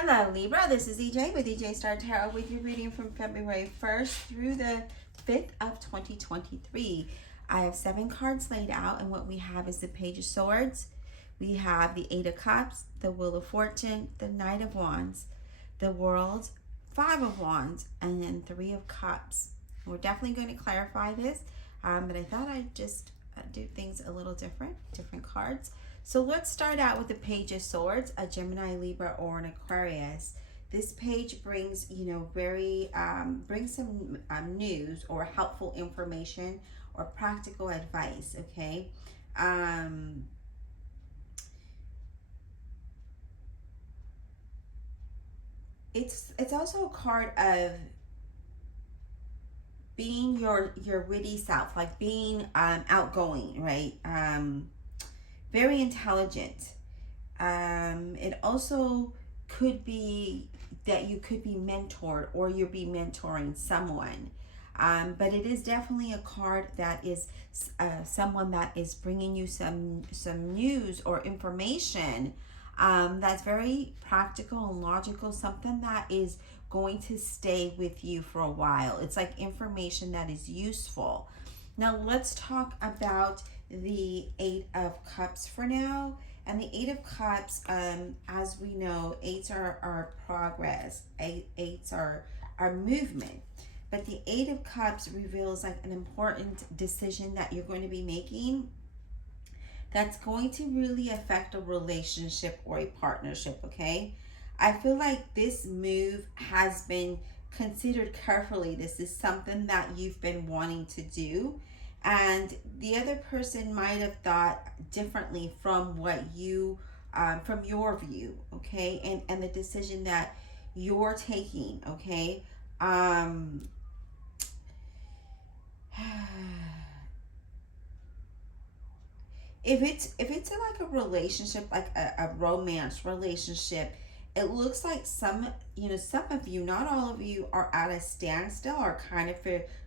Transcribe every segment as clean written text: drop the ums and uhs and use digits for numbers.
Hello Libra, this is EJ with EJ Star Tarot with your reading from February 1st through the 5th of 2023. I have 7 cards laid out, and what we have is the Page of Swords. We have the 8 of Cups, the Wheel of Fortune, the Knight of Wands, the World, 5 of Wands, and then 3 of Cups. We're definitely going to clarify this, but I thought I'd just do things a little different cards. So let's start out with the Page of Swords, a Gemini, Libra, or an Aquarius. This page brings, brings some news or helpful information or practical advice, okay? It's also a card of being your witty self, like being outgoing, right? Very intelligent. It also could be that you could be mentored or you'll be mentoring someone. But it is definitely a card that is someone that is bringing you some news or information that's very practical and logical, something that is going to stay with you for a while. It's like information that is useful. Now let's talk about the 8 of Cups for now. And the 8 of Cups, as we know, 8s are progress, 8s are movement. But the 8 of Cups reveals like an important decision that you're going to be making that's going to really affect a relationship or a partnership, okay? I feel like this move has been considered carefully. This is something that you've been wanting to do, and the other person might have thought differently from what you from your view, okay, and the decision that you're taking, okay. If it's like a relationship, like a romance relationship, it looks like some of you, not all of you, are at a standstill or kind of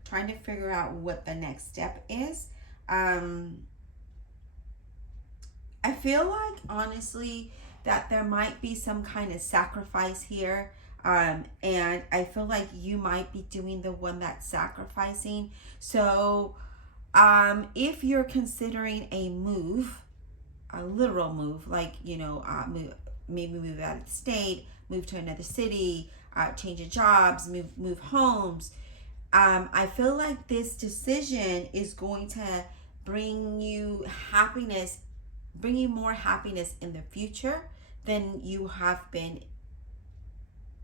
trying to figure out what the next step is. I feel like, honestly, that there might be some kind of sacrifice here. And I feel like you might be doing the one that's sacrificing. So if you're considering a move, a literal move, like, maybe move out of the state, move to another city, change of jobs, move homes, I feel like this decision is going to bring you happiness, bring you more happiness in the future than you have been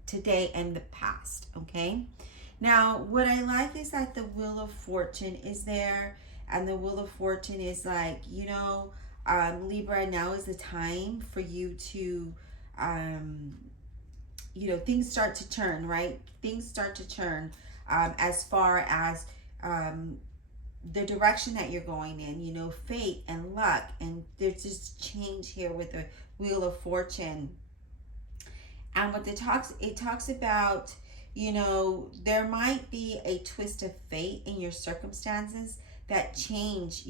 today and the past, okay? Now, what I like is that the Wheel of Fortune is there, and the Wheel of Fortune is like, Libra, now is the time for you to, things start to turn, right? Things start to turn as far as the direction that you're going in, fate and luck. And there's this change here with the Wheel of Fortune. And what it talks about, there might be a twist of fate in your circumstances that change,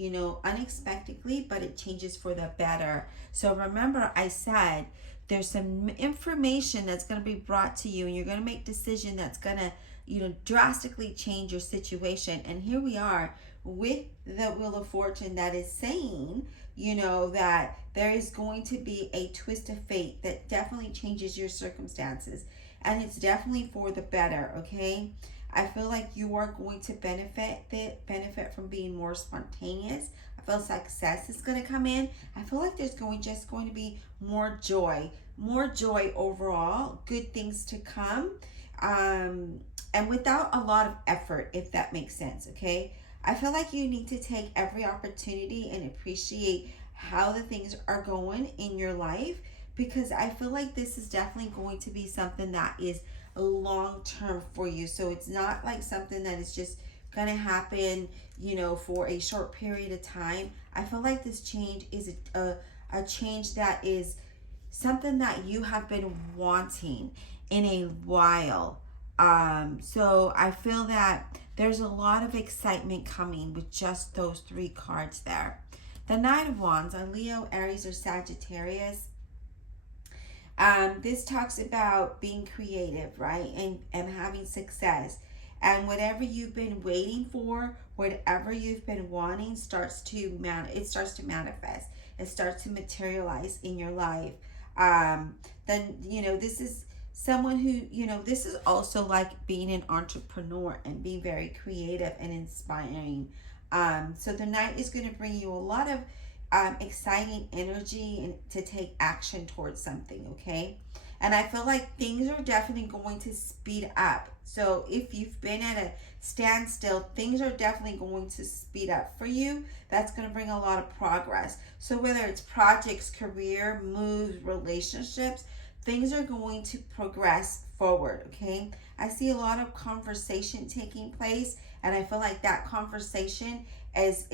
unexpectedly, but it changes for the better. So remember, I said there's some information that's going to be brought to you, and you're going to make a decision that's going to, drastically change your situation. And here we are with the Wheel of Fortune that is saying, that there is going to be a twist of fate that definitely changes your circumstances. And it's definitely for the better, okay? I feel like you are going to benefit from being more spontaneous. I feel success is going to come in. I feel like there's just going to be more joy overall, good things to come, and without a lot of effort, if that makes sense, okay? I feel like you need to take every opportunity and appreciate how the things are going in your life, because I feel like this is definitely going to be something that is long term for you. So it's not like something that is just gonna happen, for a short period of time. I feel like this change is a change that is something that you have been wanting in a while. So I feel that there's a lot of excitement coming with just those 3 cards there. The Knight of Wands, a Leo, Aries, or Sagittarius. This talks about being creative, right? And having success. And whatever you've been waiting for, whatever you've been wanting it starts to manifest. It starts to materialize in your life. Then, this is someone who, this is also like being an entrepreneur and being very creative and inspiring. So the night is going to bring you a lot of exciting energy and to take action towards something, okay? And I feel like things are definitely going to speed up. So if you've been at a standstill, things are definitely going to speed up for you. That's going to bring a lot of progress. So whether it's projects, career, moves, relationships, things are going to progress forward, okay? I see a lot of conversation taking place, and I feel like that conversation is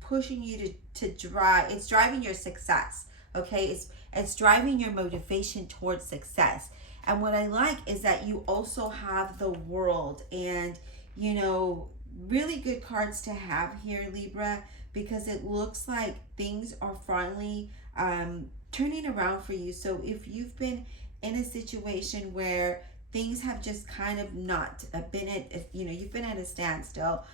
pushing you to drive. It's driving your success, okay? It's driving your motivation towards success. And what I like is that you also have the world, and really good cards to have here, Libra, because it looks like things are finally turning around for you. So if you've been in a situation where things have just kind of not been at, you've been at a standstill,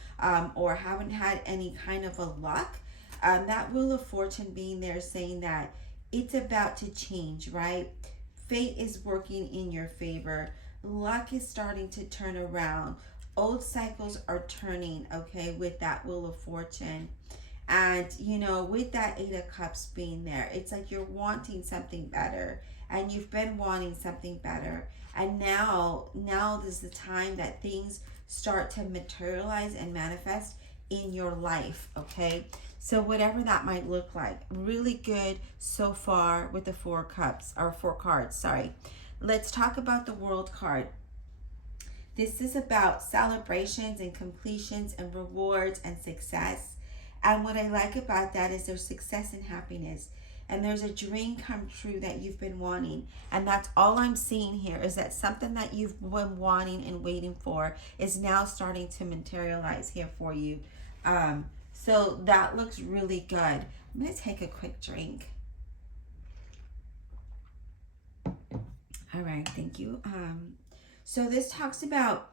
or haven't had any kind of a luck, that Wheel of Fortune being there saying that it's about to change, right? Fate is working in your favor. Luck is starting to turn around. Old cycles are turning, okay, with that Wheel of Fortune. And, with that Eight of Cups being there, it's like you're wanting something better, and you've been wanting something better. And now is the time that things start to materialize and manifest in your life, okay? So whatever that might look like, really good so far with the Four cards, sorry. Let's talk about the World card. This is about celebrations and completions and rewards and success. And what I like about that is there's success and happiness. And there's a dream come true that you've been wanting. And that's all I'm seeing here, is that something that you've been wanting and waiting for is now starting to materialize here for you. So that looks really good. I'm going to take a quick drink. All right, thank you. So this talks about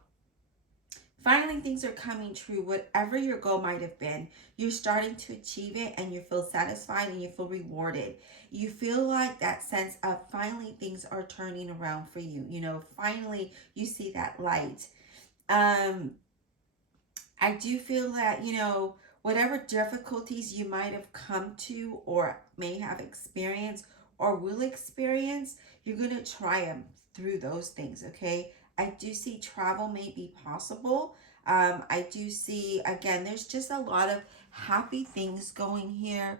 finally things are coming true. Whatever your goal might have been, you're starting to achieve it, and you feel satisfied and you feel rewarded. You feel like that sense of finally things are turning around for you. Finally you see that light. I do feel that, whatever difficulties you might have come to or may have experienced or will experience, you're going to triumph through those things, okay? I do see travel may be possible. I do see, again, there's just a lot of happy things going here.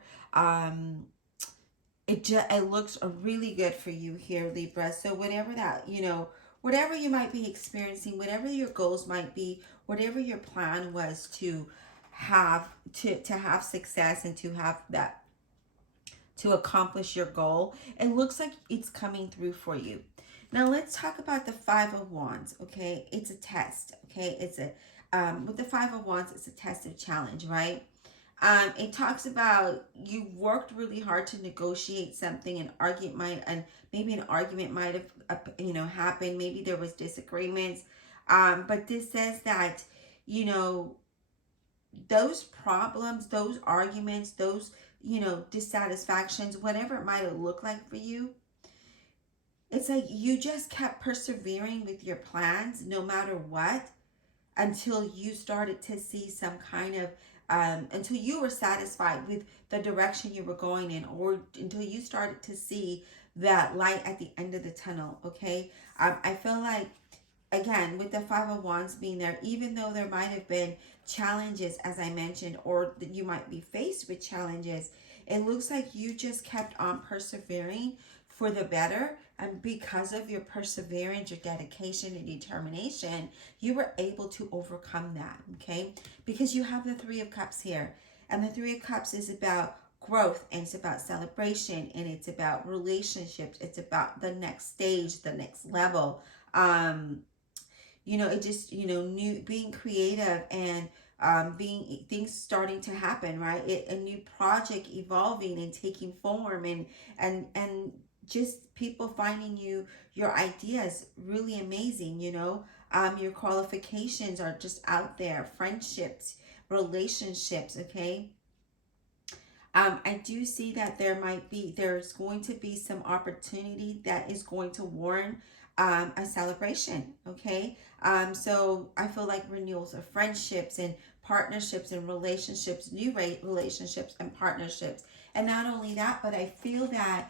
It looks really good for you here, Libra. So whatever that, whatever you might be experiencing, whatever your goals might be, whatever your plan was to have success and to have that, to accomplish your goal, it looks like it's coming through for you. Now let's talk about the Five of Wands, okay? It's a test, okay? It's a with the Five of Wands, it's a test of challenge, right? It talks about you worked really hard to negotiate something. Maybe an argument might have happened. Maybe there was disagreements. But this says that those problems, those arguments, those dissatisfactions, whatever it might have looked like for you, it's like you just kept persevering with your plans no matter what, until you started to see some kind of until you were satisfied with the direction you were going in, or until you started to see that light at the end of the tunnel, okay? I feel like, again, with the Five of Wands being there, even though there might have been challenges, as I mentioned, or that you might be faced with challenges, it looks like you just kept on persevering for the better. And because of your perseverance, your dedication, and determination, you were able to overcome that, okay? Because you have the Three of Cups here. And the Three of Cups is about growth, and it's about celebration, and it's about relationships. It's about the next stage, the next level. It just, being creative and being things starting to happen, right? A new project evolving and taking form, and just people finding you, your ideas really amazing, you know. Your qualifications are just out there, friendships, relationships, okay. I do see that there's going to be some opportunity that is going to warrant a celebration, okay? So I feel like renewals of friendships and partnerships and relationships, relationships and partnerships. And not only that, but I feel that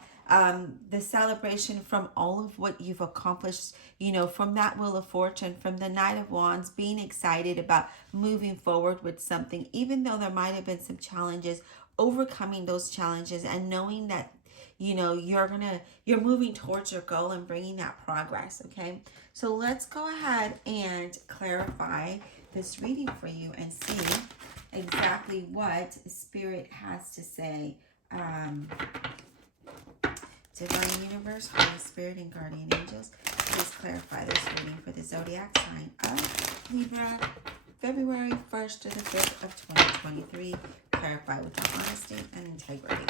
the celebration from all of what you've accomplished, you know, from that Wheel of Fortune, from the Knight of Wands, being excited about moving forward with something, even though there might have been some challenges, overcoming those challenges and knowing that, you know, you're moving towards your goal and bringing that progress. Okay, so let's go ahead and clarify this reading for you and see exactly what Spirit has to say. Divine Universe, Holy Spirit, and Guardian Angels, please clarify this reading for the zodiac sign of Libra, February 1st to the 5th of 2023. Clarify with honesty and integrity.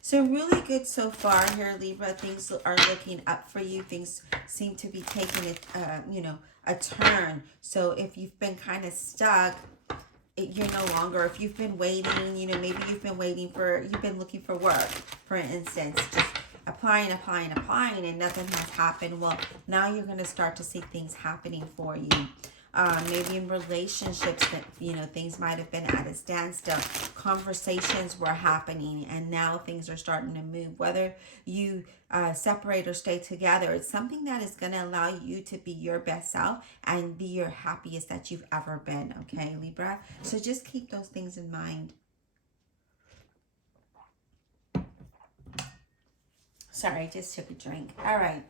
So really good so far here, Libra. Things are looking up for you. Things seem to be taking a turn. So if you've been kind of stuck, you're no longer. If you've been waiting, you know, maybe you've been looking for work, for instance, just applying, and nothing has happened. Well, now you're going to start to see things happening for you. Maybe in relationships that, you know, things might have been at a standstill. Conversations were happening and now things are starting to move. Whether you separate or stay together, it's something that is going to allow you to be your best self and be your happiest that you've ever been. Okay, Libra? So just keep those things in mind. Sorry, I just took a drink. All right.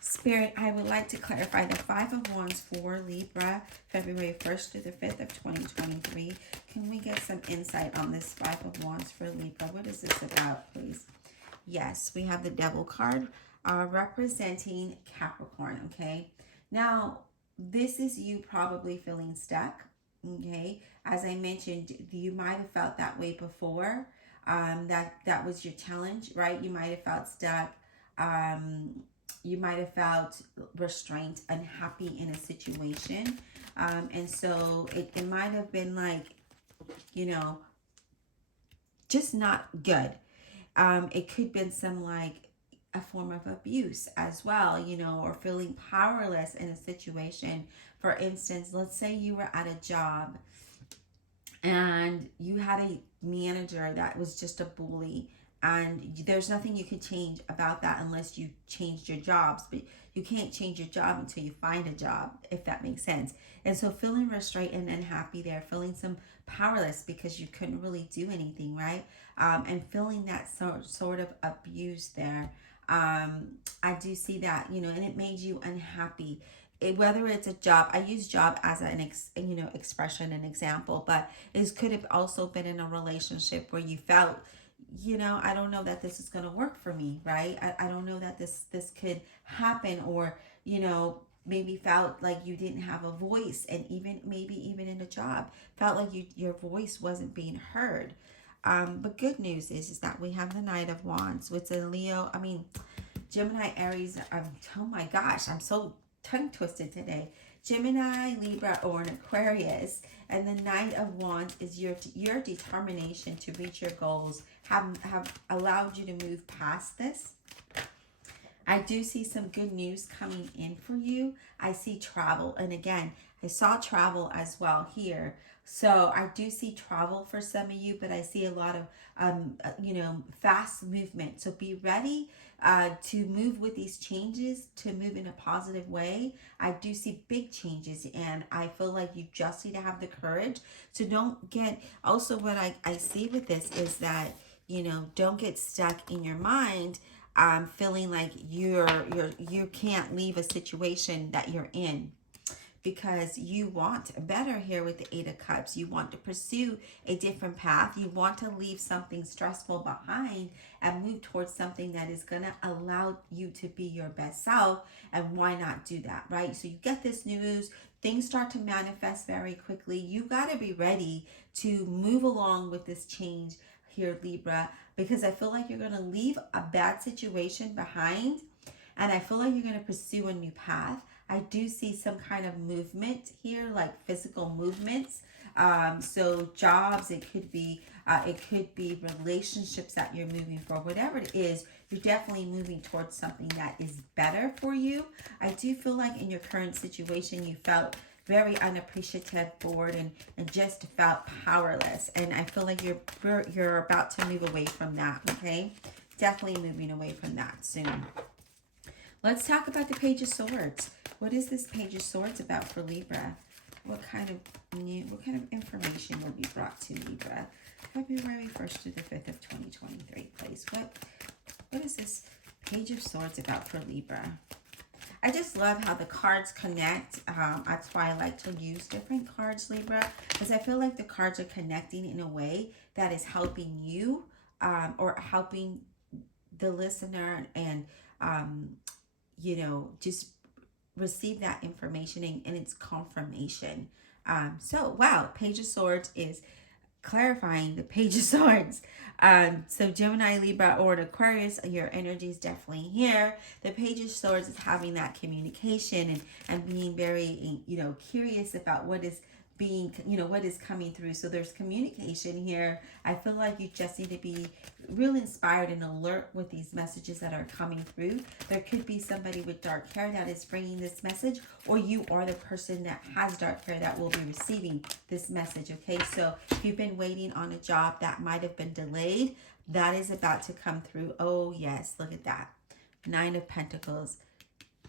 Spirit, I would like to clarify the Five of Wands for Libra, February 1st to the 5th of 2023. Can we get some insight on this Five of Wands for Libra? What is this about, please? Yes, we have the Devil card representing Capricorn, okay? Now, this is you probably feeling stuck, okay? As I mentioned, you might have felt that way before. That was your challenge, right? You might have felt stuck. You might have felt restrained, unhappy in a situation. And so it might have been like, you know, just not good. It could have been some like a form of abuse as well, you know, or feeling powerless in a situation. For instance, let's say you were at a job and you had a manager that was just a bully, and there's nothing you can change about that unless you changed your jobs. But you can't change your job until you find a job, if that makes sense. And so feeling restrained and unhappy there, feeling some powerless because you couldn't really do anything, right? And feeling that sort of abuse there. I do see that, you know, and it made you unhappy. Whether it's a job, I use job as an expression, an example, but it could have also been in a relationship where you felt, you know, I don't know that this is going to work for me, right? I don't know that this could happen, or, you know, maybe felt like you didn't have a voice, and even in a job felt like your voice wasn't being heard. But good news is that we have the Knight of Wands, which is Gemini, Aries. Oh my gosh, I'm so tongue twisted today. Gemini, Libra, or an Aquarius. And the Knight of Wands is your determination to reach your goals have allowed you to move past this. I do see some good news coming in for you. I see travel. And again, I saw travel as well here. So I do see travel for some of you, but I see a lot of, fast movement. So be ready to move with these changes, to move in a positive way. I do see big changes, and I feel like you just need to have the courage. So don't get, also what I see with this is that, you know, don't get stuck in your mind feeling like you can't leave a situation that you're in, because you want better here with the Eight of Cups. You want to pursue a different path. You want to leave something stressful behind and move towards something that is going to allow you to be your best self. And why not do that, right? So you get this news, things start to manifest very quickly. You got to be ready to move along with this change here, Libra, because I feel like you're going to leave a bad situation behind, and I feel like you're going to pursue a new path. I do see some kind of movement here, like physical movements. So jobs, it could be relationships that you're moving for. Whatever it is, you're definitely moving towards something that is better for you. I do feel like in your current situation, you felt very unappreciative, bored, and just felt powerless. And I feel like you're about to move away from that, okay? Definitely moving away from that soon. Let's talk about the Page of Swords. What is this Page of Swords about for Libra? What kind of information will be brought to Libra? February 1st to the 5th of 2023, please. What is this Page of Swords about for Libra? I just love how the cards connect. That's why I like to use different cards, Libra, because I feel like the cards are connecting in a way that is helping you or helping the listener and, just receive that information and its confirmation. So, wow, Page of Swords is clarifying the Page of Swords. So Gemini, Libra, or Aquarius, your energy is definitely here. The Page of Swords is having that communication and being very, curious about what is being, what is coming through. So there's communication here. I feel like you just need to be real inspired and alert with these messages that are coming through. There could be somebody with dark hair that is bringing this message, or you are the person that has dark hair that will be receiving this message, okay? So if you've been waiting on a job that might have been delayed, that is about to come through. Oh yes, look at that. 9 of Pentacles.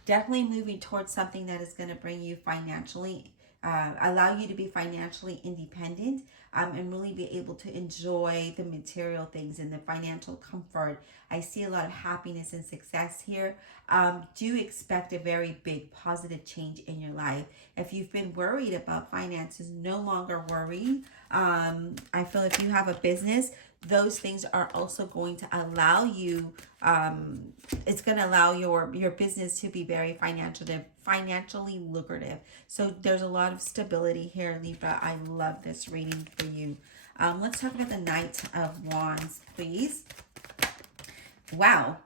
Definitely moving towards something that is going to bring you financially, allow you to be financially independent, and really be able to enjoy the material things and the financial comfort. I see a lot of happiness and success here. Do expect a very big positive change in your life. If you've been worried about finances, no longer worry. I feel if you have a business, those things are also going to allow you, it's going to allow your business to be very financially lucrative. So there's a lot of stability here, Libra. I love this reading for you. Let's talk about the Knight of Wands, please. Wow.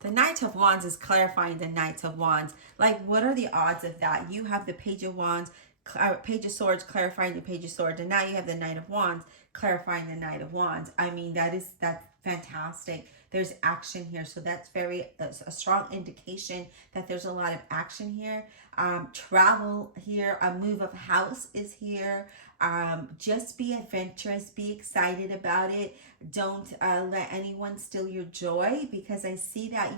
The Knight of Wands is clarifying the Knight of Wands. Like, what are the odds of that? You have the Page of Wands, Page of Swords clarifying the Page of Swords, and now you have the Knight of Wands clarifying the Knight of Wands. I mean, that's fantastic. There's action here, so that's a strong indication that there's a lot of action here. Travel here, a move of house is here. Just be adventurous, be excited about it. Don't let anyone steal your joy, because I see that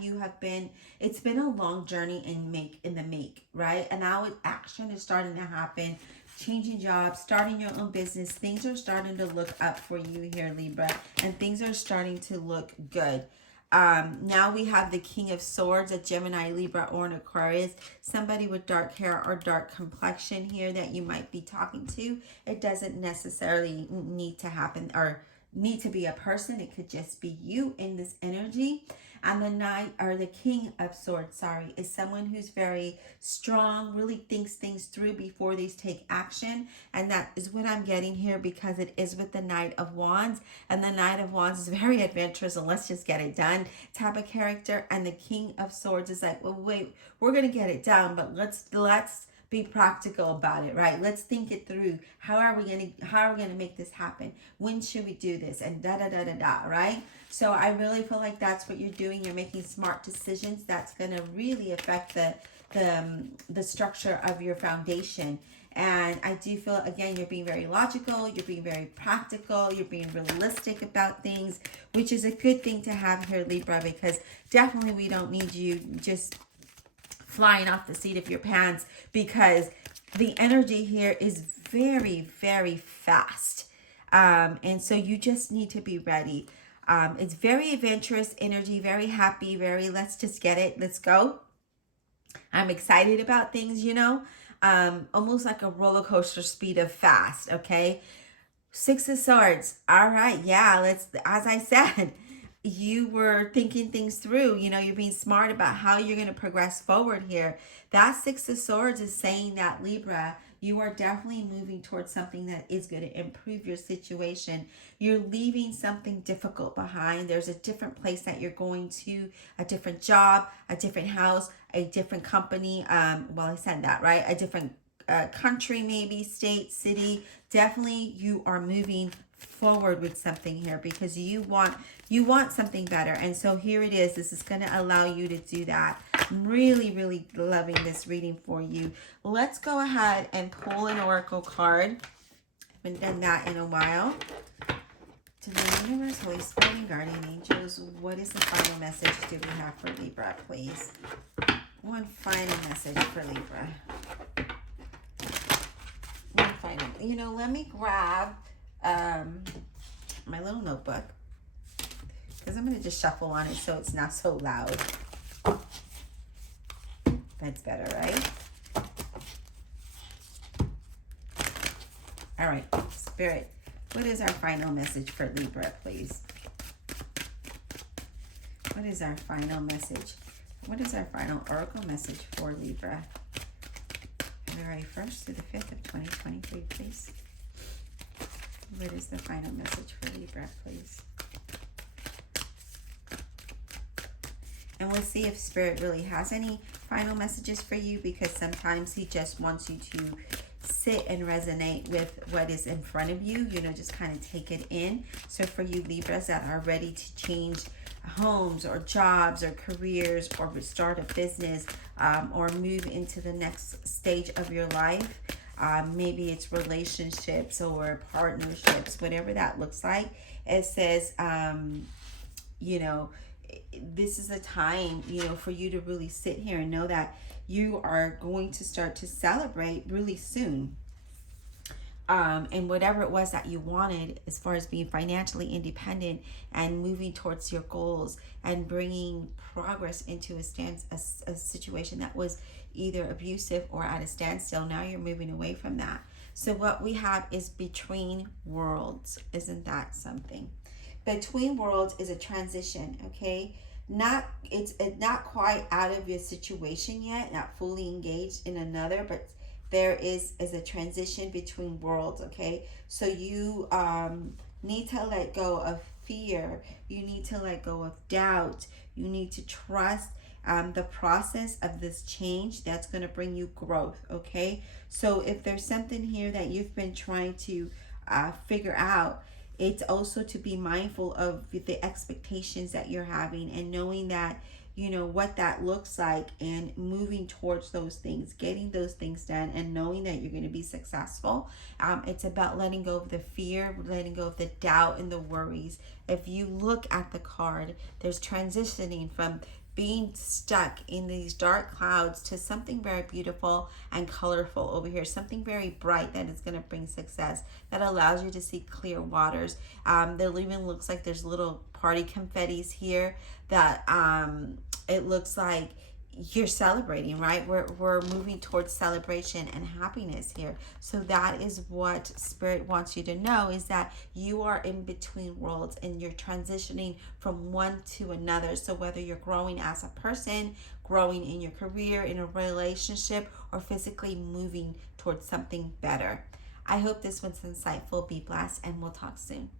it's been a long journey in the make, right? And now action is starting to happen. Changing jobs, starting your own business. Things are starting to look up for you here, Libra, and things are starting to look good. Now we have the King of Swords, a Gemini, Libra, or an Aquarius. Somebody with dark hair or dark complexion here that you might be talking to. It doesn't necessarily need to happen or need to be a person. It could just be you in this energy. And the King of Swords, is someone who's very strong, really thinks things through before they take action. And that is what I'm getting here, because it is with the Knight of Wands. And the Knight of Wands is very adventurous and let's just get it done type of character. And the King of Swords is like, well, wait, we're going to get it done, but let's be practical about it, right? Let's think it through. How are we gonna make this happen? When should we do this? And right? So I really feel like that's what you're doing. You're making smart decisions that's gonna really affect the structure of your foundation. And I do feel, again, you're being very logical, you're being very practical, you're being realistic about things, which is a good thing to have here, Libra, because definitely we don't need you just flying off the seat of your pants, because the energy here is very, very fast. And so you just need to be ready. It's very adventurous energy, very happy, very let's just get it, let's go. I'm excited about things, almost like a roller coaster speed of fast, okay? 6 of Swords. All right, yeah, as I said, you were thinking things through, you're being smart about how you're going to progress forward here. That 6 of Swords is saying that, Libra, you are definitely moving towards something that is going to improve your situation. You're leaving something difficult behind. There's a different place that you're going to, a different job, a different house, a different company. Well, I said that, right? A different country, maybe state, city. Definitely, you are moving forward with something here because you want something better. And so here it is. This is going to allow you to do that. I'm really, really loving this reading for you. Let's go ahead and pull an oracle card. Haven't done that in a while. Divine Universe, Holy Spirit, and Guardian Angels, what is the final message do we have for Libra, please? One final message for Libra. One final. You know, let me grab my little notebook because I'm going to just shuffle on it so it's not so loud. That's better, right? All right, Spirit, what is our final message for Libra, please? What is our final message? What is our final oracle message for Libra? February 1st to the 5th of 2023, please. What is the final message for Libra, please? And we'll see if Spirit really has any final messages for you, because sometimes he just wants you to sit and resonate with what is in front of you, you know, just kind of take it in. So for you Libras that are ready to change homes or jobs or careers or start a business or move into the next stage of your life, maybe it's relationships or partnerships, whatever that looks like, it says, you know, this is a time, you know, for you to really sit here and know that you are going to start to celebrate really soon. And whatever it was that you wanted as far as being financially independent and moving towards your goals and bringing progress into a situation that was either abusive or at a standstill, now you're moving away from that. So what we have is between worlds. Isn't that something? Between worlds is a transition, okay? It's not quite out of your situation yet, not fully engaged in another, but there is a transition between worlds, okay? So you need to let go of fear. You need to let go of doubt. You need to trust the process of this change that's going to bring you growth, okay? So if there's something here that you've been trying to figure out, it's also to be mindful of the expectations that you're having and knowing that, you know, what that looks like and moving towards those things, getting those things done and knowing that you're going to be successful. It's about letting go of the fear, letting go of the doubt and the worries. If you look at the card, there's transitioning from being stuck in these dark clouds to something very beautiful and colorful over here, something very bright that is going to bring success, that allows you to see clear waters. There even looks like there's little party confettis here that it looks like you're celebrating, right? We're moving towards celebration and happiness here. So that is what Spirit wants you to know, is that you are in between worlds and you're transitioning from one to another. So whether you're growing as a person, growing in your career, in a relationship, or physically moving towards something better. I hope this one's insightful. Be blessed, and we'll talk soon.